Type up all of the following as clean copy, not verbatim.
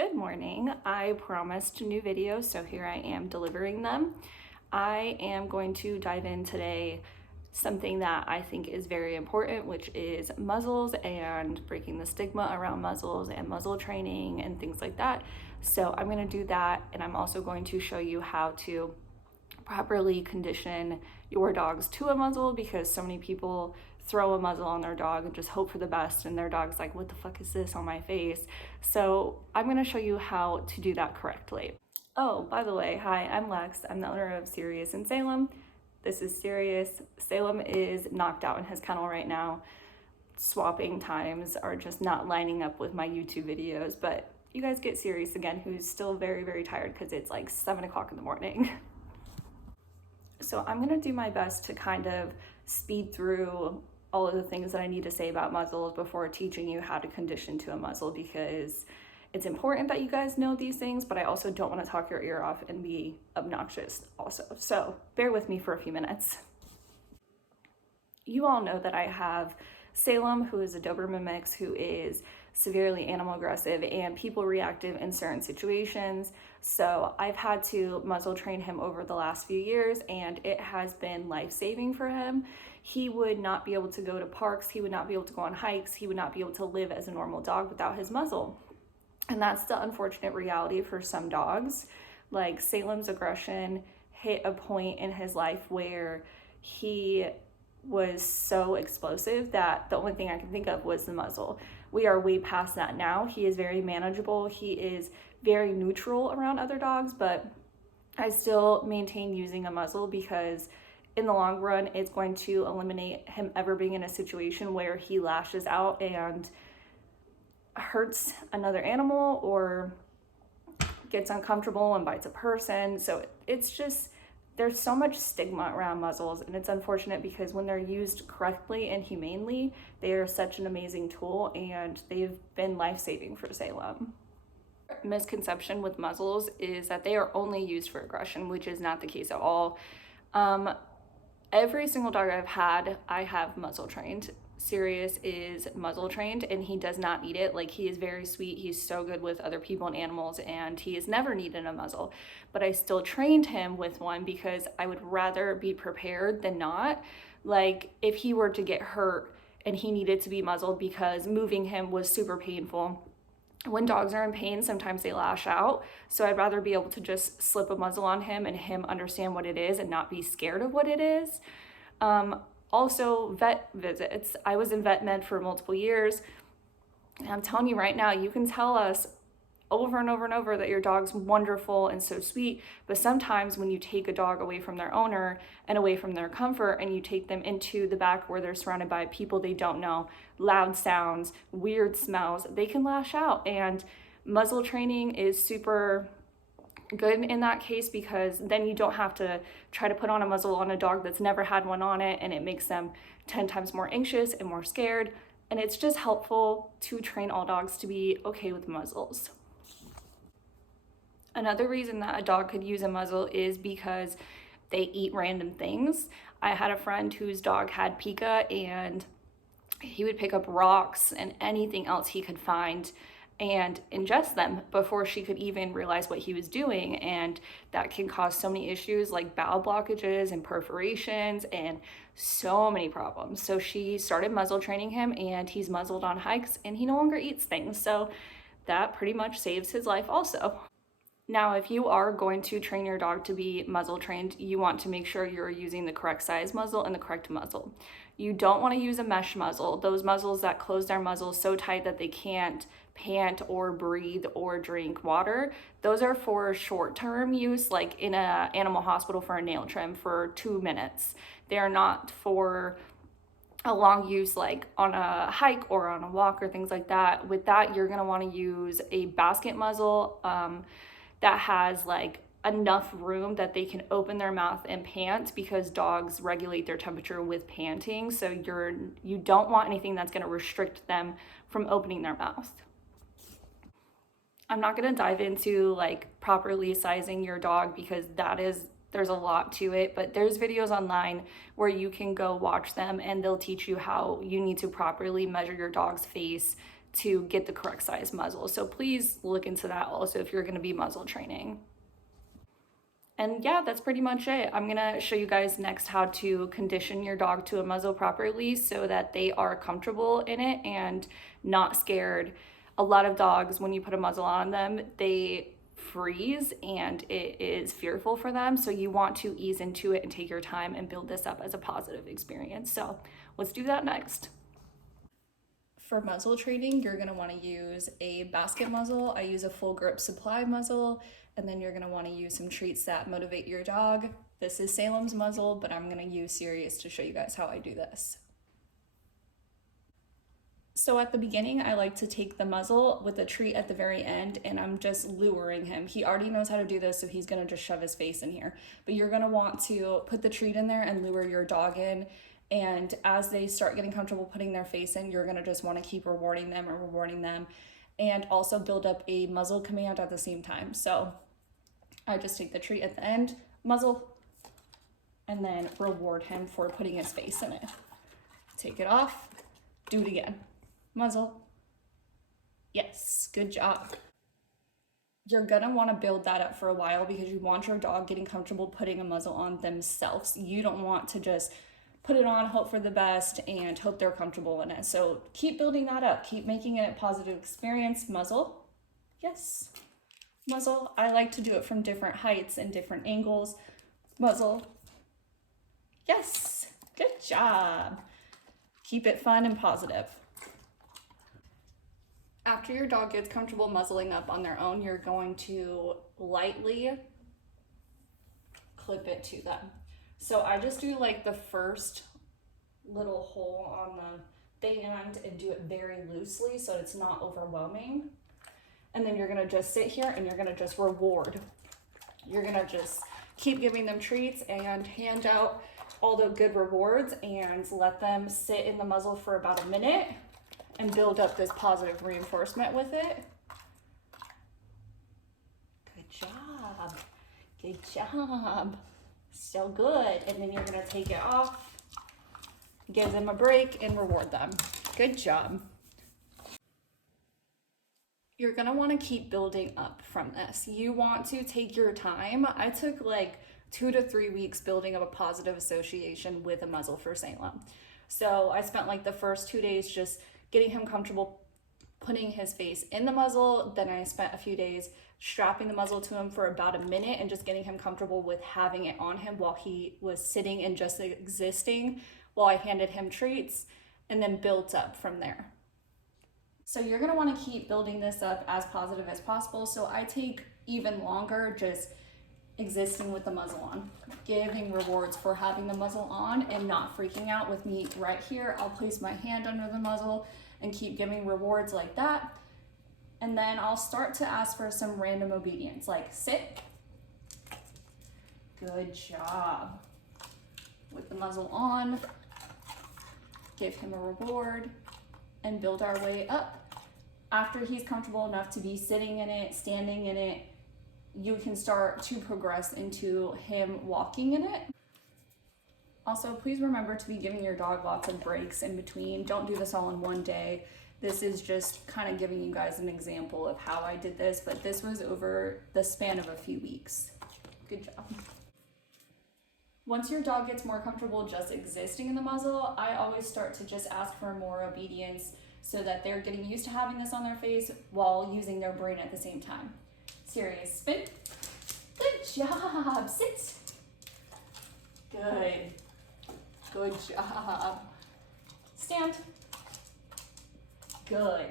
Good morning. I promised new videos, so here I am delivering them. I am going to dive in today something that I think is very important, which is muzzles and breaking the stigma around muzzles and muzzle training and things like that. So I'm going to do that, and I'm also going to show you how to properly condition your dogs to a muzzle, because so many people throw a muzzle on their dog and just hope for the best, and their dog's like, what the fuck is this on my face? So I'm going to show you how to do that correctly. Oh, by the way, hi, I'm Lex. I'm the owner of Sirius in Salem. This is Sirius. Salem is knocked out in his kennel right now. Swapping times are just not lining up with my YouTube videos, but you guys get Sirius again, who's still very, very tired because it's like 7 o'clock in the morning. So I'm going to do my best to kind of speed through all of the things that I need to say about muzzles before teaching you how to condition to a muzzle, because it's important that you guys know these things, but I also don't want to talk your ear off and be obnoxious also. So bear with me for a few minutes. You all know that I have Salem, who is a Doberman mix, who is severely animal aggressive and people reactive in certain situations. So I've had to muzzle train him over the last few years, and it has been life-saving for him. He would not be able to go to parks, he would not be able to go on hikes, he would not be able to live as a normal dog without his muzzle. And that's the unfortunate reality for some dogs. Like, Salem's aggression hit a point in his life where he was so explosive that the only thing I can think of was the muzzle. We are way past that now. He is very manageable. He is very neutral around other dogs, but I still maintain using a muzzle because in the long run, it's going to eliminate him ever being in a situation where he lashes out and hurts another animal or gets uncomfortable and bites a person. So it's just, there's so much stigma around muzzles, and it's unfortunate because when they're used correctly and humanely, they are such an amazing tool, and they've been life-saving for Salem. Misconception with muzzles is that they are only used for aggression, which is not the case at all. Every single dog I've had, I have muzzle trained. Sirius is muzzle trained, and he does not need it. Like, he is very sweet, he's so good with other people and animals, and he has never needed a muzzle, but I still trained him with one because I would rather be prepared than not. Like, if he were to get hurt and he needed to be muzzled because moving him was super painful, when dogs are in pain, sometimes they lash out. So I'd rather be able to just slip a muzzle on him and him understand what it is and not be scared of what it is. Also, vet visits. I was in vet med for multiple years, and I'm telling you right now, you can tell us over and over and over that your dog's wonderful and so sweet, but sometimes when you take a dog away from their owner and away from their comfort, and you take them into the back where they're surrounded by people they don't know, loud sounds, weird smells, they can lash out. And muzzle training is super good in that case, because then you don't have to try to put on a muzzle on a dog that's never had one on it, and it makes them 10 times more anxious and more scared. And it's just helpful to train all dogs to be okay with muzzles. Another reason that a dog could use a muzzle is because they eat random things. I had a friend whose dog had pica, and he would pick up rocks and anything else he could find and ingest them before she could even realize what he was doing. And that can cause so many issues like bowel blockages and perforations and so many problems. So she started muzzle training him, and he's muzzled on hikes, and he no longer eats things. So that pretty much saves his life also. Now, if you are going to train your dog to be muzzle trained, you want to make sure you're using the correct size muzzle and the correct muzzle. You don't want to use a mesh muzzle, those muzzles that close their muzzles so tight that they can't pant or breathe or drink water. Those are for short-term use, like in an animal hospital for a nail trim for 2 minutes. They are not for a long use, like on a hike or on a walk or things like that. With that, you're going to want to use a basket muzzle that has like enough room that they can open their mouth and pant, because dogs regulate their temperature with panting. So you don't want anything that's going to restrict them from opening their mouth. I'm not going to dive into like properly sizing your dog, because there's a lot to it, but there's videos online where you can go watch them, and they'll teach you how you need to properly measure your dog's face to get the correct size muzzle. So please look into that also if you're going to be muzzle training. And yeah, that's pretty much it. I'm gonna show you guys next how to condition your dog to a muzzle properly so that they are comfortable in it and not scared. A lot of dogs, when you put a muzzle on them, they freeze and it is fearful for them. So you want to ease into it and take your time and build this up as a positive experience. So let's do that next. For muzzle training, you're gonna wanna use a basket muzzle. I use a full grip supply muzzle. And then you're gonna wanna use some treats that motivate your dog. This is Salem's muzzle, but I'm gonna use Sirius to show you guys how I do this. So at the beginning, I like to take the muzzle with a treat at the very end, and I'm just luring him. He already knows how to do this, so he's gonna just shove his face in here. But you're gonna want to put the treat in there and lure your dog in. And as they start getting comfortable putting their face in, you're gonna just wanna keep rewarding them and also build up a muzzle command at the same time. So I just take the treat at the end, muzzle, and then reward him for putting his face in it. Take it off, do it again. Muzzle. Yes, good job. You're gonna wanna build that up for a while because you want your dog getting comfortable putting a muzzle on themselves. You don't want to just put it on, hope for the best, and hope they're comfortable in it. So keep building that up. Keep making it a positive experience. Muzzle. Yes. Muzzle. I like to do it from different heights and different angles. Muzzle. Yes. Good job. Keep it fun and positive. After your dog gets comfortable muzzling up on their own, you're going to lightly clip it to them. So I just do like the first little hole on the band and do it very loosely so it's not overwhelming. And then you're gonna just sit here and you're gonna just reward. You're gonna just keep giving them treats and hand out all the good rewards and let them sit in the muzzle for about a minute and build up this positive reinforcement with it. Good job. Good job. So good. And then you're gonna take it off, give them a break, and reward them. Good job. You're gonna wanna keep building up from this. You want to take your time. I took like 2 to 3 weeks building up a positive association with a muzzle for Salem. So I spent like the first 2 days just getting him comfortable putting his face in the muzzle. Then I spent a few days strapping the muzzle to him for about a minute and just getting him comfortable with having it on him while he was sitting and just existing while I handed him treats, and then built up from there. So you're gonna wanna keep building this up as positive as possible. So I take even longer just existing with the muzzle on, giving rewards for having the muzzle on and not freaking out with me right here. I'll place my hand under the muzzle and keep giving rewards like that. And then I'll start to ask for some random obedience, like sit. Good job. With the muzzle on, give him a reward, and build our way up. After he's comfortable enough to be sitting in it, standing in it, you can start to progress into him walking in it. Also, please remember to be giving your dog lots of breaks in between. Don't do this all in one day. This is just kind of giving you guys an example of how I did this, but this was over the span of a few weeks. Good job. Once your dog gets more comfortable just existing in the muzzle, I always start to just ask for more obedience so that they're getting used to having this on their face while using their brain at the same time. Sirius, spin. Good job. Sit. Good. Good job. Stand. Good.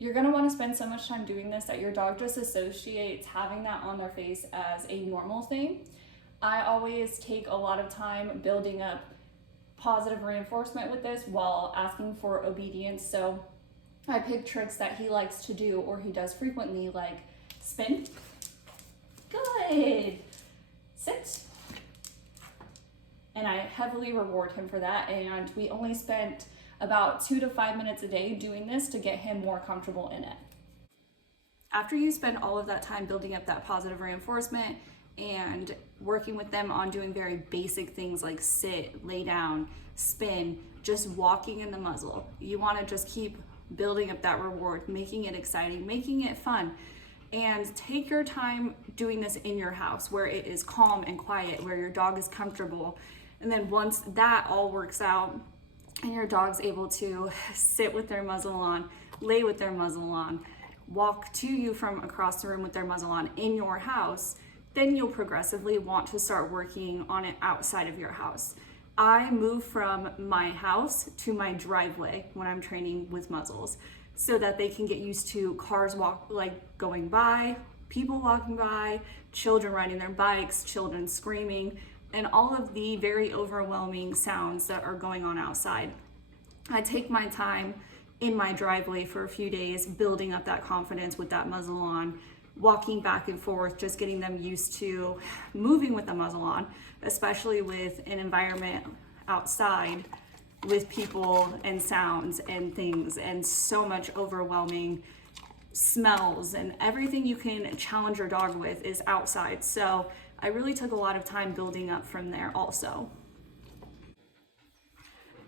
You're gonna wanna spend so much time doing this that your dog just associates having that on their face as a normal thing. I always take a lot of time building up positive reinforcement with this while asking for obedience. So I pick tricks that he likes to do or he does frequently, like spin. Good. Sit. And I heavily reward him for that. And we only spent about 2 to 5 minutes a day doing this to get him more comfortable in it. After you spend all of that time building up that positive reinforcement and working with them on doing very basic things like sit, lay down, spin, just walking in the muzzle, you want to just keep building up that reward, making it exciting, making it fun. And take your time doing this in your house where it is calm and quiet, where your dog is comfortable. And then once that all works out and your dog's able to sit with their muzzle on, lay with their muzzle on, walk to you from across the room with their muzzle on in your house, then you'll progressively want to start working on it outside of your house. I move from my house to my driveway when I'm training with muzzles so that they can get used to cars going by, people walking by, children riding their bikes, children screaming, and all of the very overwhelming sounds that are going on outside. I take my time in my driveway for a few days, building up that confidence with that muzzle on, walking back and forth, just getting them used to moving with the muzzle on, especially with an environment outside with people and sounds and things and so much overwhelming smells, and everything you can challenge your dog with is outside. So I really took a lot of time building up from there also.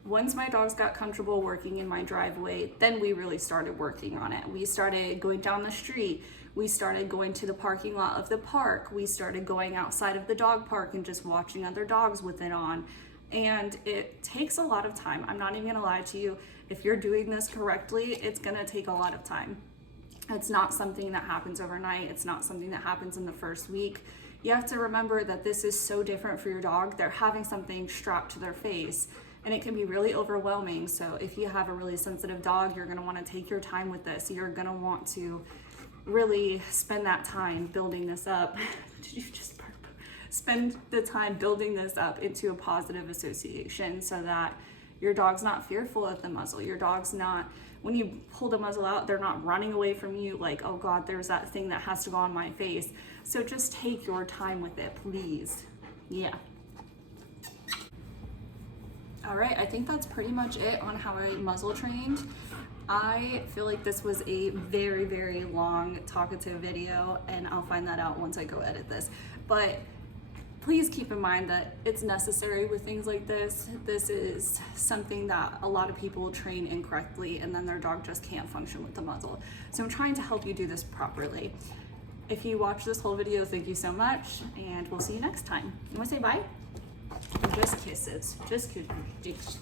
Once my dogs got comfortable working in my driveway, then we really started working on it. We started going down the street. We started going to the parking lot of the park. We started going outside of the dog park and just watching other dogs with it on. And it takes a lot of time. I'm not even gonna lie to you. If you're doing this correctly, it's gonna take a lot of time. It's not something that happens overnight. It's not something that happens in the first week. You have to remember that this is so different for your dog. They're having something strapped to their face, and it can be really overwhelming. So if you have a really sensitive dog, you're gonna wanna take your time with this. You're gonna want to really spend that time building this up. Did you just burp? Spend the time building this up into a positive association so that your dog's not fearful of the muzzle. Your dog's not, when you pull the muzzle out, they're not running away from you like, oh God, there's that thing that has to go on my face. So just take your time with it, please. Yeah. All right, I think that's pretty much it on how I muzzle trained. I feel like this was a very, very long talkative video, and I'll find that out once I go edit this. But please keep in mind that it's necessary with things like this. This is something that a lot of people train incorrectly, and then their dog just can't function with the muzzle. So I'm trying to help you do this properly. If you watched this whole video, thank you so much, and we'll see you next time. You wanna say bye? Just kisses, just kisses.